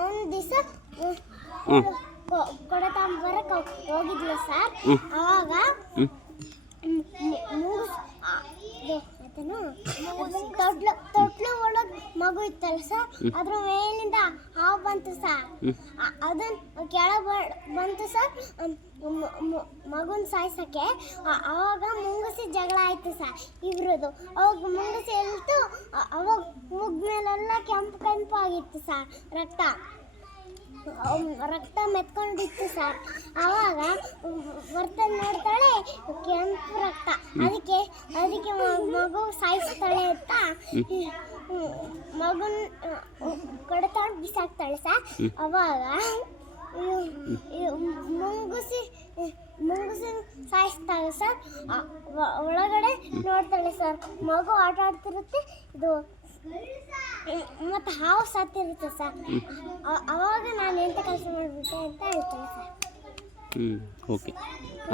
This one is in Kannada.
ಒಂದು ದಿವಸ ಹ್ಞೂ ಕೊಡ ತಗೊಂಬರಕ್ಕೆ ಹೋಗಿದ್ಲು ಸರ್. ಅವಾಗ ತೊಟ್ಲು ಒಳಗೆ ಮಗು ಇತ್ತಲ್ಲ ಸರ್, ಅದ್ರ ಮೇಲಿಂದ ಹಾವು ಬಂತು ಸರ್. ಅದನ್ನ ಕೆಳಗೆ ಬಂತು ಸರ್ ಮಗುನ ಸಾಯಿಸಕ್ಕೆ. ಅವಾಗ ಮುಂಗುಸಿ ಜಗಳ ಆಯ್ತು ಸರ್ ಇಬ್ರದು. ಅವಾಗ ಮುಂಗುಸಿ ಹೇಳ್ತು, ಅವಾಗ ಮುಗ್ ಮೇಲೆಲ್ಲ ಕೆಂಪು ಆಗಿತ್ತು ಸರ್, ರಕ್ತ ಮೆತ್ಕೊಂಡಿತ್ತು ಸರ್. ಆವಾಗ ಬರ್ತಾನೆ ನೋಡ್ತಾಳೆ ಕೆಂಪು ರಕ್ತ. ಅದಕ್ಕೆ ಮಗು ಸಾಯಿಸ್ತಾಳೆ ಅಂತ ಮಗುನ ಕಡ್ತಾಳೆ ಬಿಸಾಕ್ತಾಳೆ ಸರ್. ಅವಾಗ ಮುಂಗುಸಿನ ಸಾಯಿಸ್ತಾಳೆ ಸರ್. ಒಳಗಡೆ ನೋಡ್ತಾಳೆ ಸರ್, ಮಗು ಆಟ ಆಡ್ತಿರುತ್ತೆ, ಇದು ಮತ್ತು ಹಾವು ಸತ್ತಿರುತ್ತೆ ಸರ್. ಅವಾಗ ನಾನು ಎಂತ ಕೆಲಸ ಮಾಡಿಬಿಟ್ಟೆ ಅಂತ ಹೇಳ್ತೇನೆ ಸರ್. ಓಕೆ.